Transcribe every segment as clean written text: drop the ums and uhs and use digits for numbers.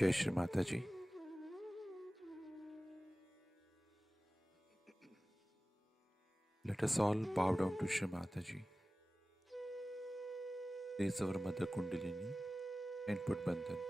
जय श्री माता जी। Let us all bow down to Shri Mataji. Raise our Mother Kundalini and put Bandhan.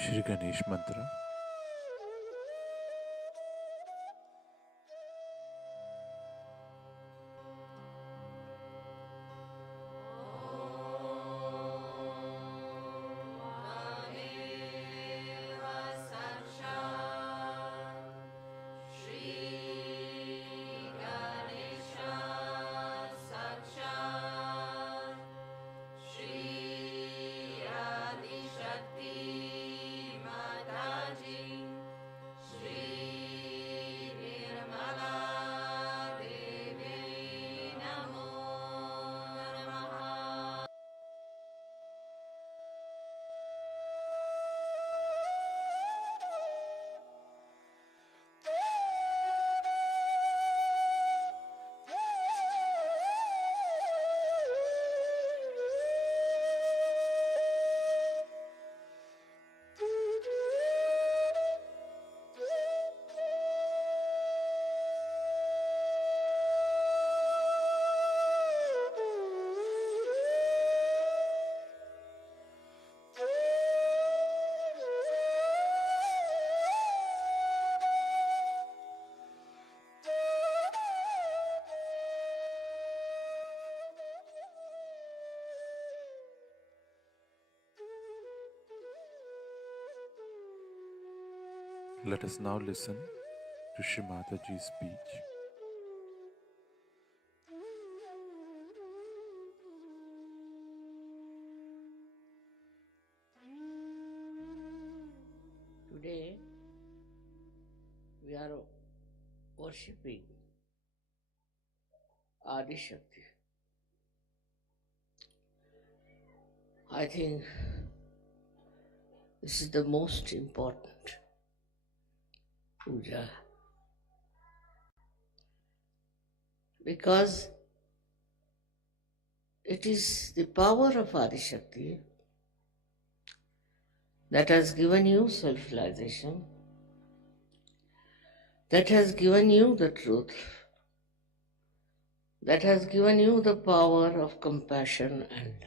Shri Ganesh Mantra. Let us now listen to Shri Mataji's speech. Today we are worshipping Adi Shakti. I think this is the most important puja, because it is the power of Adishakti that has given you self-realization, that has given you the truth, that has given you the power of compassion and love.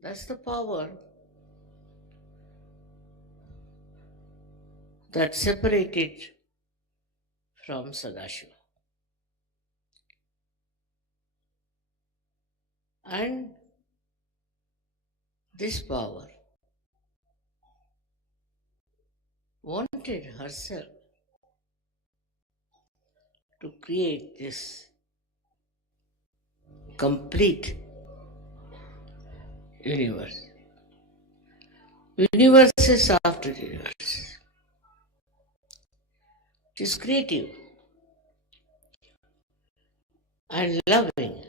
That's the power that separated from Sadashiva. And this power wanted herself to create this complete universe. Universe is after universe. It is creative and loving.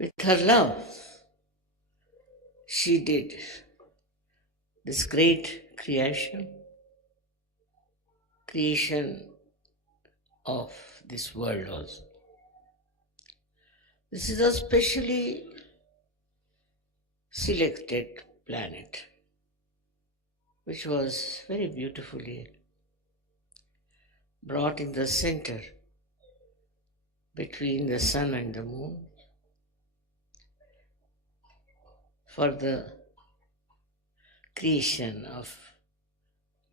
With her love, she did this great creation of this world also. This is a specially selected planet, which was very beautifully brought in the center between the sun and the moon for the creation of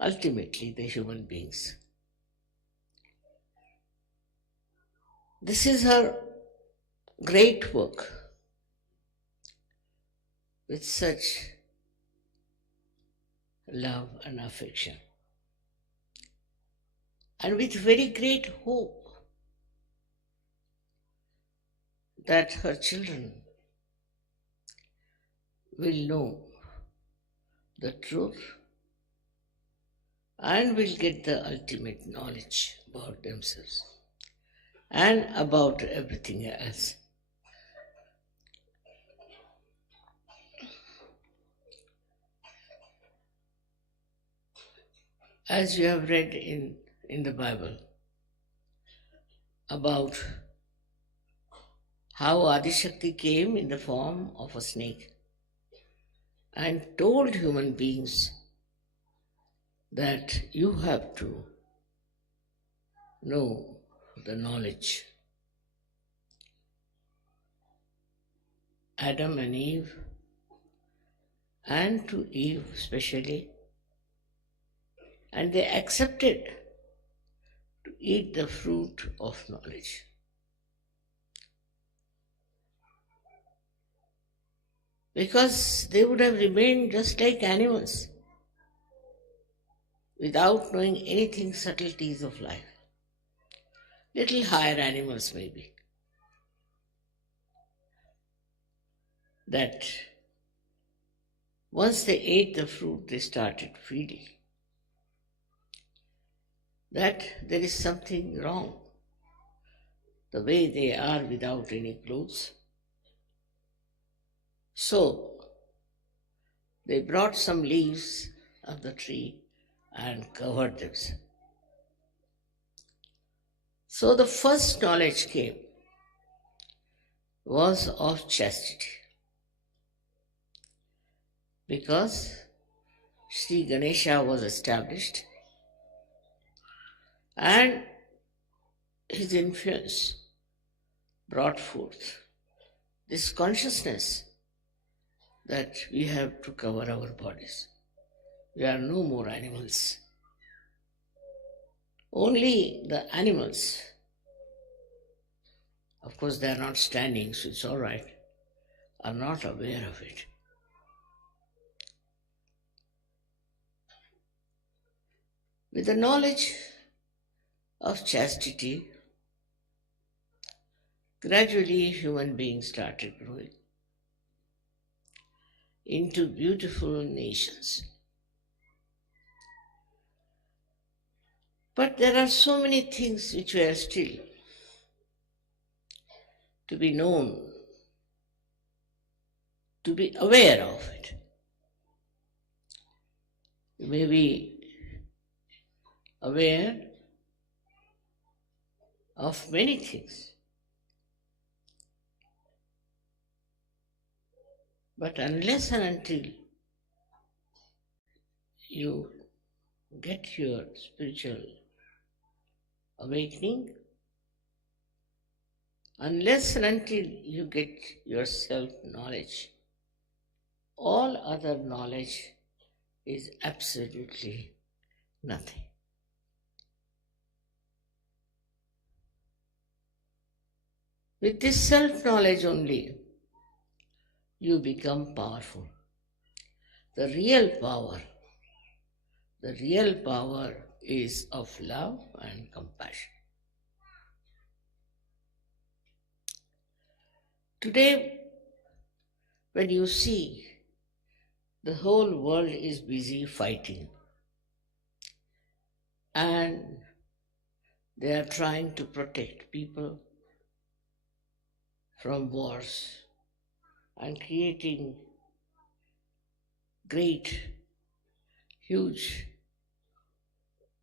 ultimately the human beings. This is her great work with such love and affection, and with very great hope that her children will know the truth and will get the ultimate knowledge about themselves and about everything else. As you have read in the Bible about how Adishakti came in the form of a snake and told human beings that you have to know the knowledge. Adam and Eve, and to Eve especially, and they accepted to eat the fruit of knowledge. Because they would have remained just like animals, without knowing anything subtleties of life. Little higher animals maybe. That once they ate the fruit, they started feeling that there is something wrong. The way they are without any clothes. So they brought some leaves of the tree and covered themselves. So the first knowledge came was of chastity, because Sri Ganesha was established and his influence brought forth this consciousness that we have to cover our bodies. We are no more animals. Only the animals, of course they are not standing, so it's all right, are not aware of it. With the knowledge of chastity, gradually human beings started growing. into beautiful nations. But there are so many things which were still to be known, to be aware of it. You may be aware of many things, but unless and until you get your spiritual awakening, unless and until you get your self-knowledge, all other knowledge is absolutely nothing. With this self-knowledge only, you become powerful. The real power is of love and compassion. Today, when you see the whole world is busy fighting and they are trying to protect people from wars and creating great, huge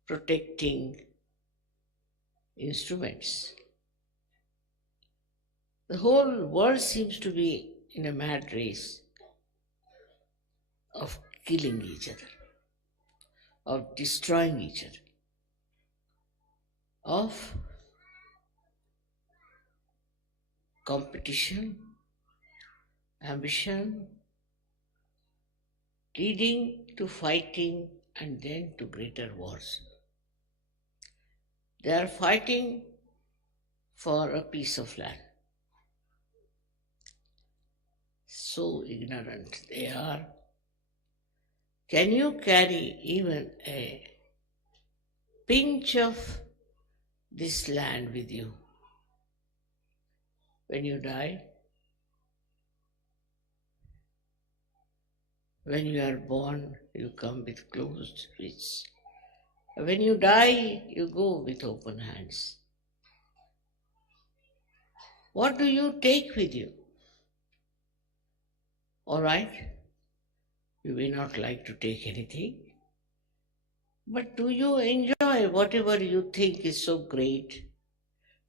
protecting instruments. The whole world seems to be in a mad race of killing each other, of destroying each other, of competition, ambition, leading to fighting and then to greater wars. They are fighting for a piece of land. So ignorant they are. Can you carry even a pinch of this land with you when you die? When you are born, you come with closed wrists. When you die, you go with open hands. What do you take with you? All right, you may not like to take anything, but do you enjoy whatever you think is so great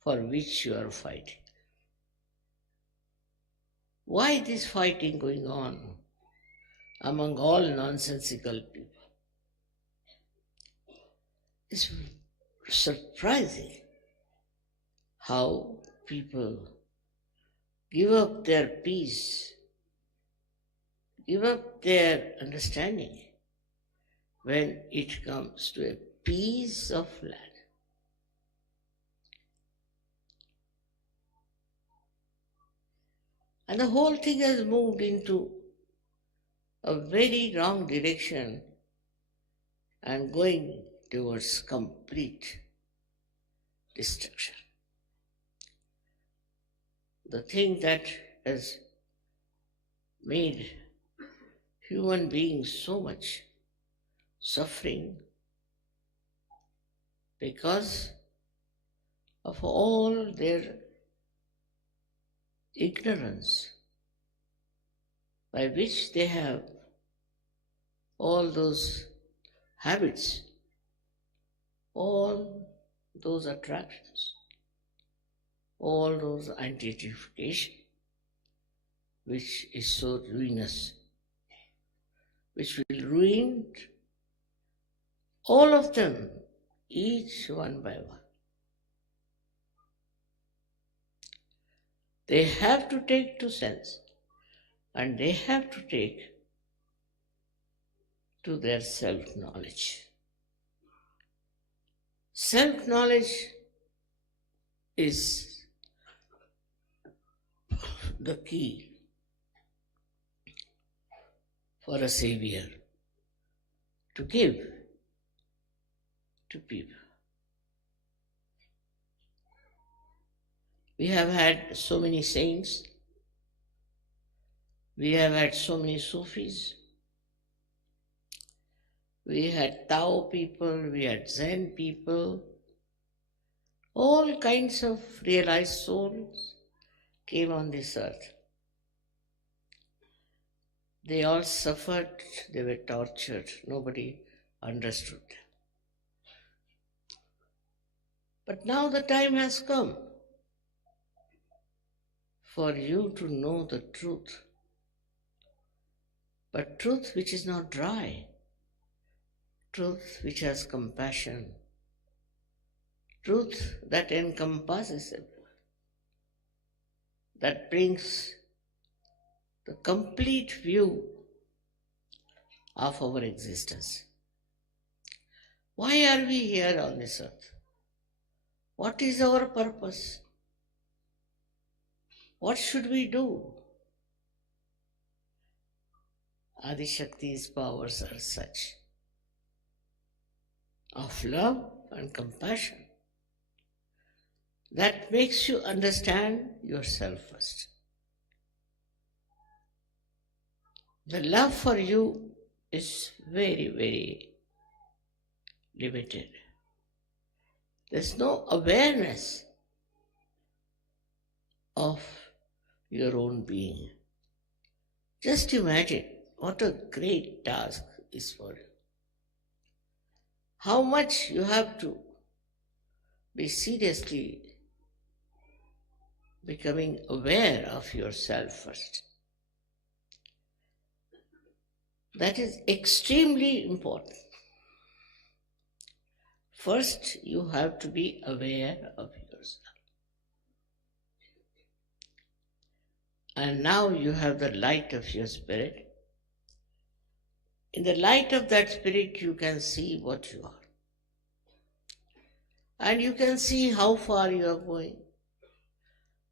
for which you are fighting? Why this fighting going on among all nonsensical people? It's surprising how people give up their peace, give up their understanding when it comes to a piece of land. And the whole thing has moved into a very wrong direction and going towards complete destruction. The thing that has made human beings so much suffering because of all their ignorance by which they have all those habits, all those attractions, all those identification, which is so ruinous, which will ruin all of them, each one by one. They have to take to sense and they have to take to their self-knowledge. Self-knowledge is the key for a savior to give to people. We have had so many saints, We have had so many Sufis. We had Tao people, we had Zen people, all kinds of realized souls came on this earth. They all suffered, they were tortured, nobody understood them. But now the time has come for you to know the truth, but truth which is not dry, truth which has compassion, truth that encompasses everyone, that brings the complete view of our existence. Why are we here on this earth? What is our purpose? What should we do? Adi Shakti's powers are such of love and compassion that makes you understand yourself first. The love for you is very, very limited. There's no awareness of your own being. Just imagine what a great task is for you. How much you have to be seriously becoming aware of yourself first. That is extremely important. First, you have to be aware of yourself. And now you have the light of your spirit. In the light of that spirit, you can see what you are. And you can see how far you are going,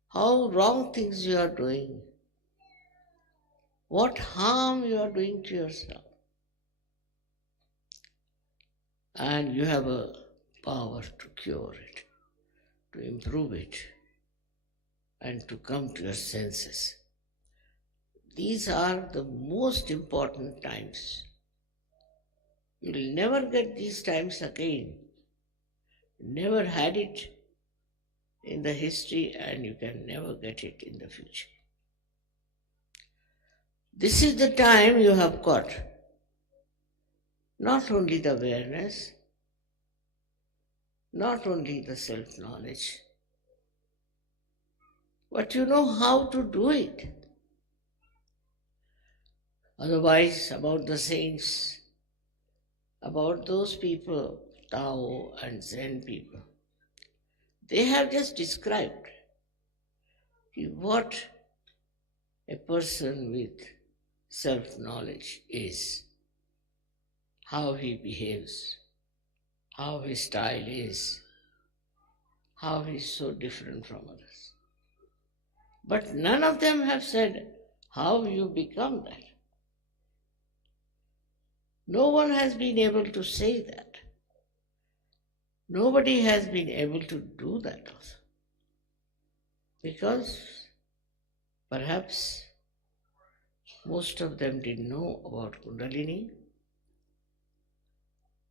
how wrong things you are doing, what harm you are doing to yourself. And you have a power to cure it, to improve it, and to come to your senses. These are the most important times. You will never get these times again. Never had it in the history, and you can never get it in the future. This is the time you have got. Not only the awareness, not only the self-knowledge, but you know how to do it. Otherwise, about the saints, about those people, Tao and Zen people, they have just described what a person with self-knowledge is, how he behaves, how his style is, how he is so different from others. But none of them have said how you become that. No one has been able to say that. Nobody has been able to do that also. Because perhaps most of them didn't know about Kundalini.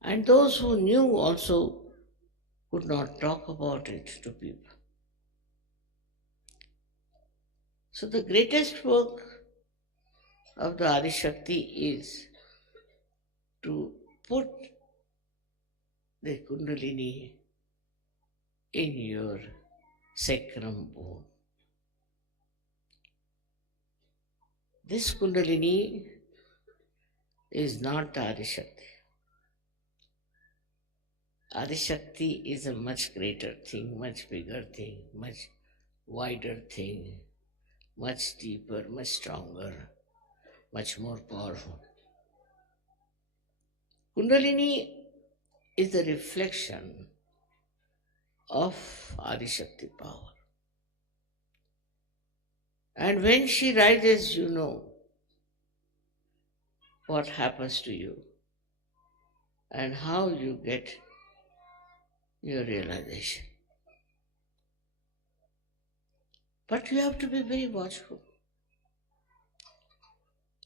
And those who knew also could not talk about it to people. So the greatest work of the Adi Shakti is to put the Kundalini in your sacrum bone. This Kundalini is not the Adi Shakti. Adi Shakti is a much greater thing, much bigger thing, much wider thing, much deeper, much stronger, much more powerful. Kundalini is the reflection of Adi Shakti power. And when she rises, you know what happens to you and how you get your realization. But you have to be very watchful.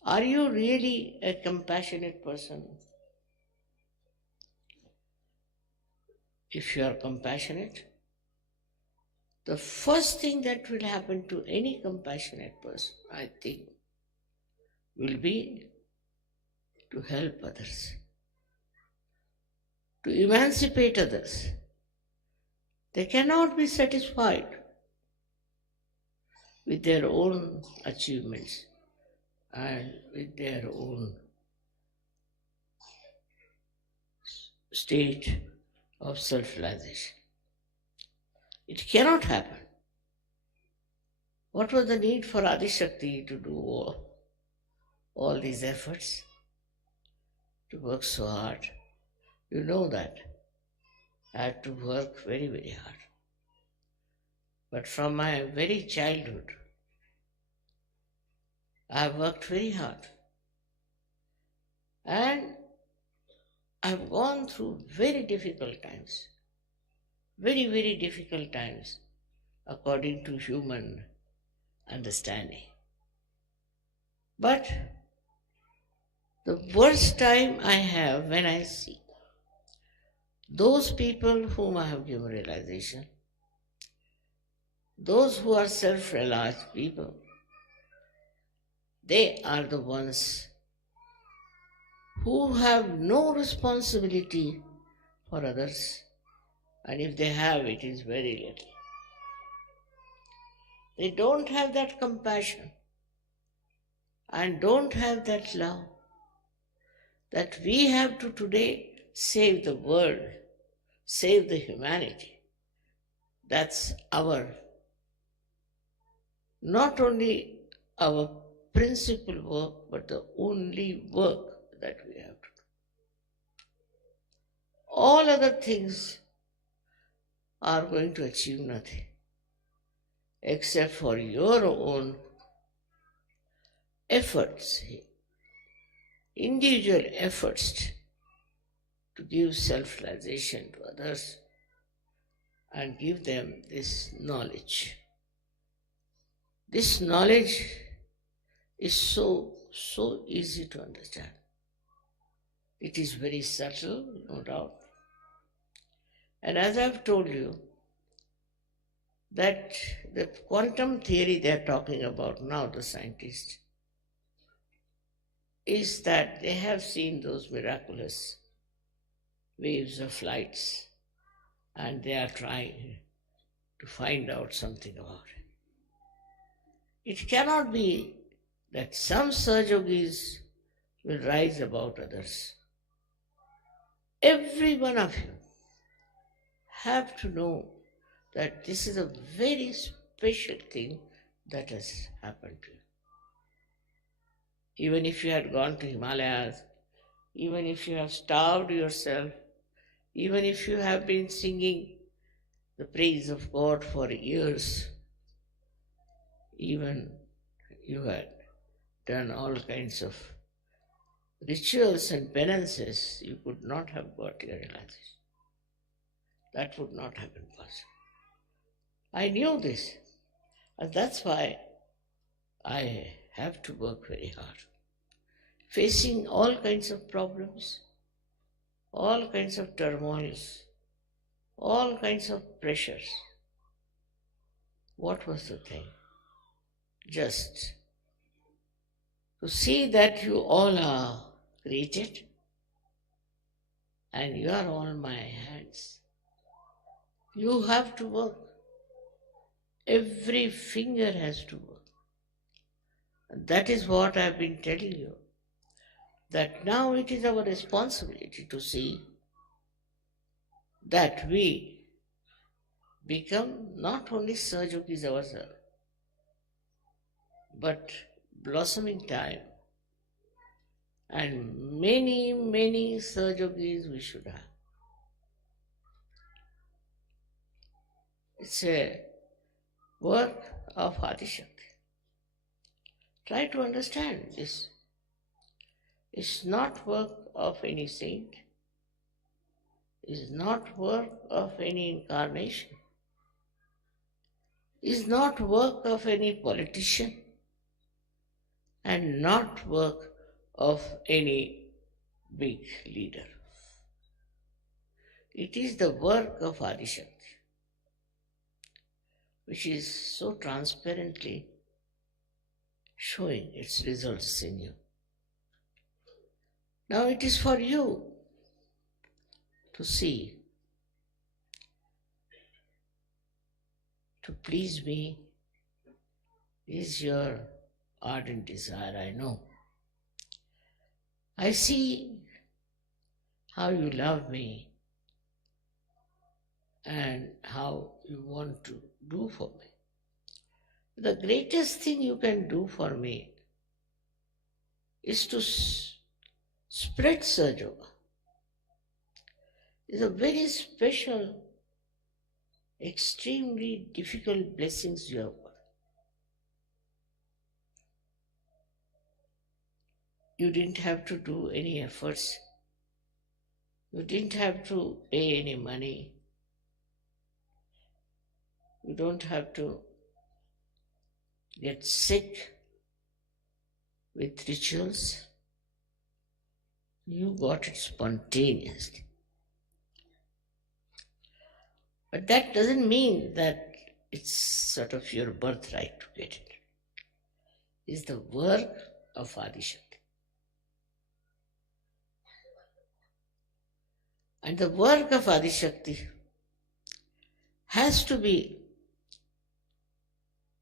Are you really a compassionate person? If you are compassionate, the first thing that will happen to any compassionate person, I think, will be to help others, to emancipate others. They cannot be satisfied with their own achievements and with their own state of self-realization. It cannot happen. What was the need for Adishakti to do all these efforts, to work so hard? You know that. I had to work very, very hard. But from my very childhood, I have worked very hard. And I've gone through very difficult times. Very, very difficult times according to human understanding. But the worst time I have when I see those people whom I have given realization, those who are self-realized people, they are the ones who have no responsibility for others, and if they have, it is very little. They don't have that compassion and don't have that love that we have to today save the world, save the humanity. That's not only our principal work, but the only work that we have to do. All other things are going to achieve nothing except for your own efforts, individual efforts to give self-realization to others and give them this knowledge. This knowledge is so easy to understand. It is very subtle, no doubt. And as I've told you, that the quantum theory they are talking about now, the scientists, is that they have seen those miraculous waves of lights and they are trying to find out something about it. It cannot be that some Sahajogis will rise above others. Every one of you have to know that this is a very special thing that has happened to you. Even if you had gone to Himalayas, even if you have starved yourself, even if you have been singing the praise of God for years, even you had done all kinds of rituals and penances, you could not have got your realization. That would not have been possible. I knew this, and that's why I have to work very hard. Facing all kinds of problems, all kinds of turmoils, all kinds of pressures. What was the thing? Just to see that you all are created and you are all my hands. You have to work. Every finger has to work. And that is what I have been telling you. That now it is our responsibility to see that we become not only Sahajogis ourselves, but blossoming time. And many, many Sahajogis we should have. It's a work of Adishakti. Try to understand this. It's not work of any saint. It's not work of any incarnation. It's not work of any politician. and not work of any big leader. It is the work of Adishakti, which is so transparently showing its results in you. Now it is for you to see, to please me is your ardent desire, I know. I see how you love me and how you want to do for me. The greatest thing you can do for me is to spread Sahaja Yoga. It's a very special, extremely difficult blessings you have got. You didn't have to do any efforts. You didn't have to pay any money. You don't have to get sick with rituals. You got it spontaneously. But that doesn't mean that it's sort of your birthright to get it. It's the work of Adishakti. And the work of Adishakti has to be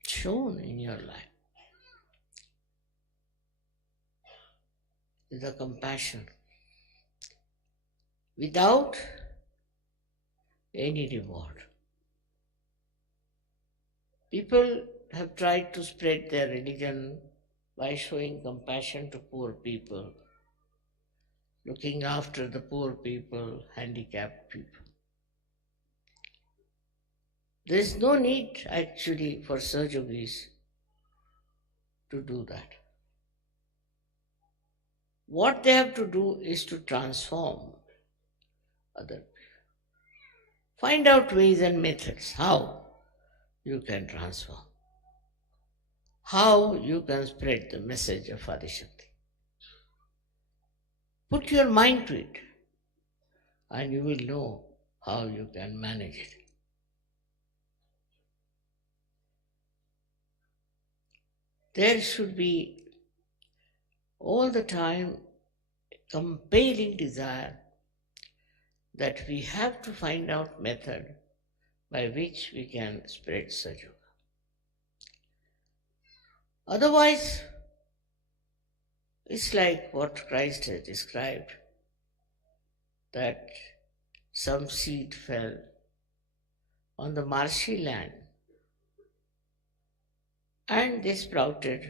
shown in your life. The compassion without any reward. People have tried to spread their religion by showing compassion to poor people, looking after the poor people, handicapped people. There is no need actually for Sahajogis to do that. What they have to do is to transform other people. Find out ways and methods how you can transform, how you can spread the message of Adishakti. Put your mind to it and you will know how you can manage it. There should be all the time compelling desire that we have to find out method by which we can spread Sahaja Yoga. Otherwise, it's like what Christ has described, that some seed fell on the marshy land and they sprouted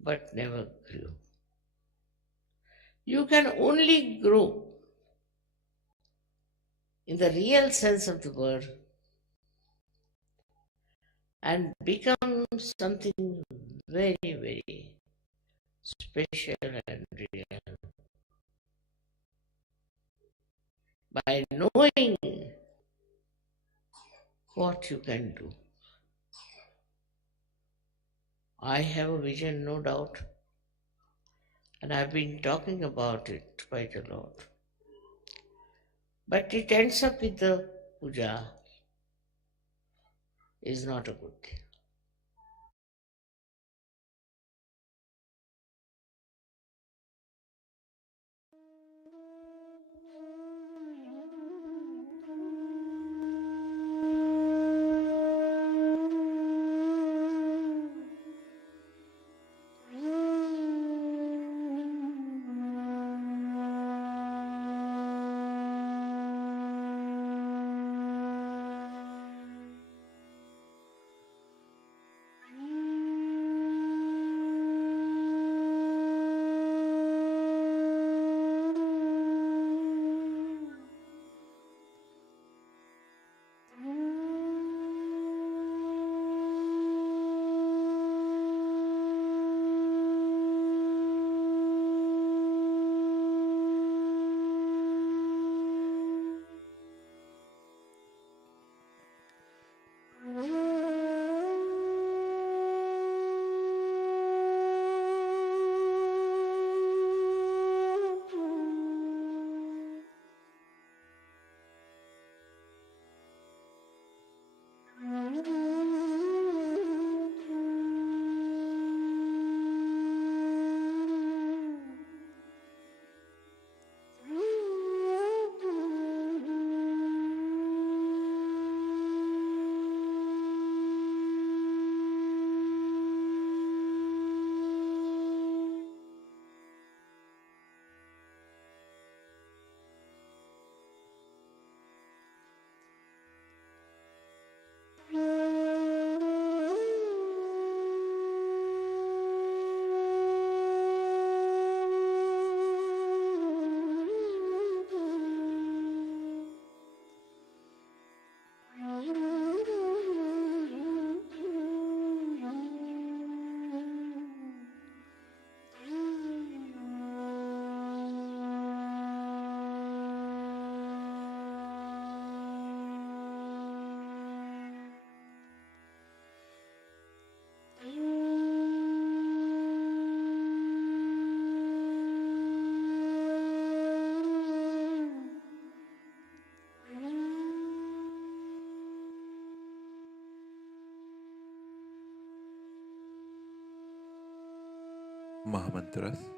but never grew. You can only grow in the real sense of the word and become something very, very special and real by knowing what you can do. I have a vision, no doubt, and I've been talking about it quite a lot. But it ends up with the puja is not a good thing. Mahamantras.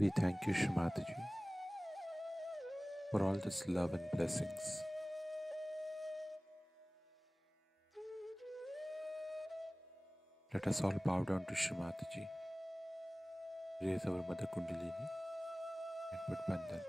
We thank you, Shrimataji, for all this love and blessings. Let us all bow down to Shrimataji, raise our Mother Kundalini, and put bandhan.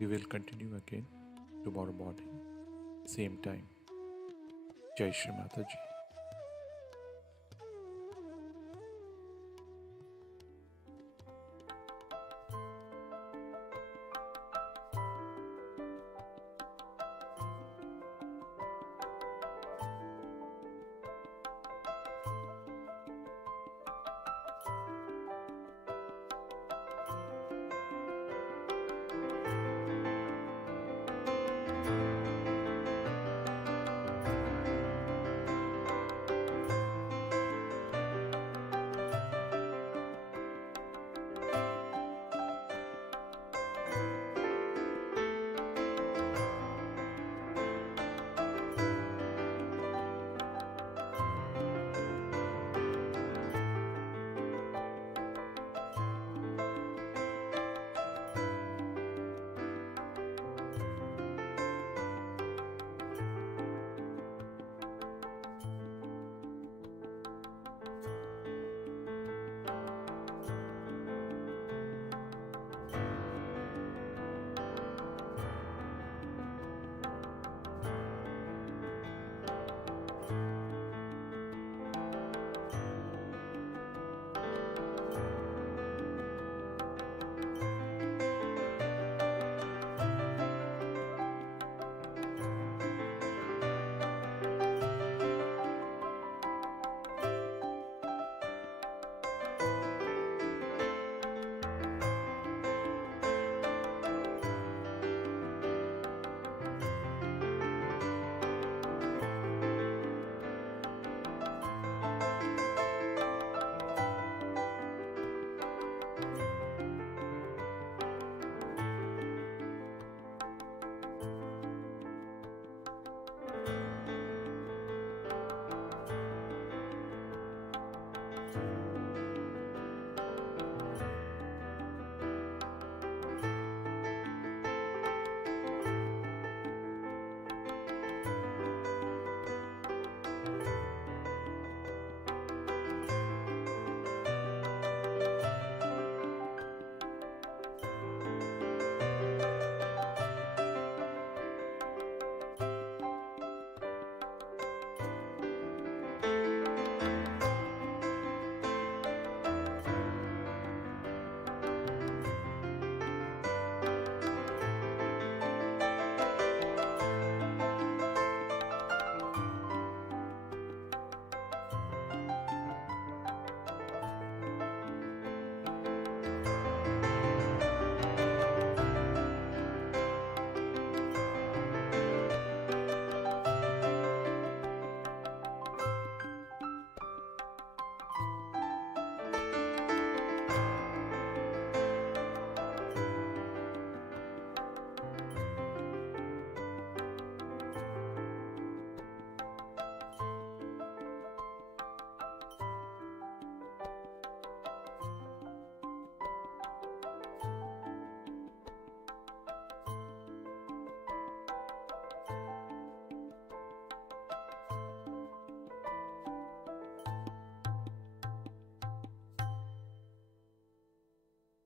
We will continue again tomorrow morning, same time. Jai Shri Mataji.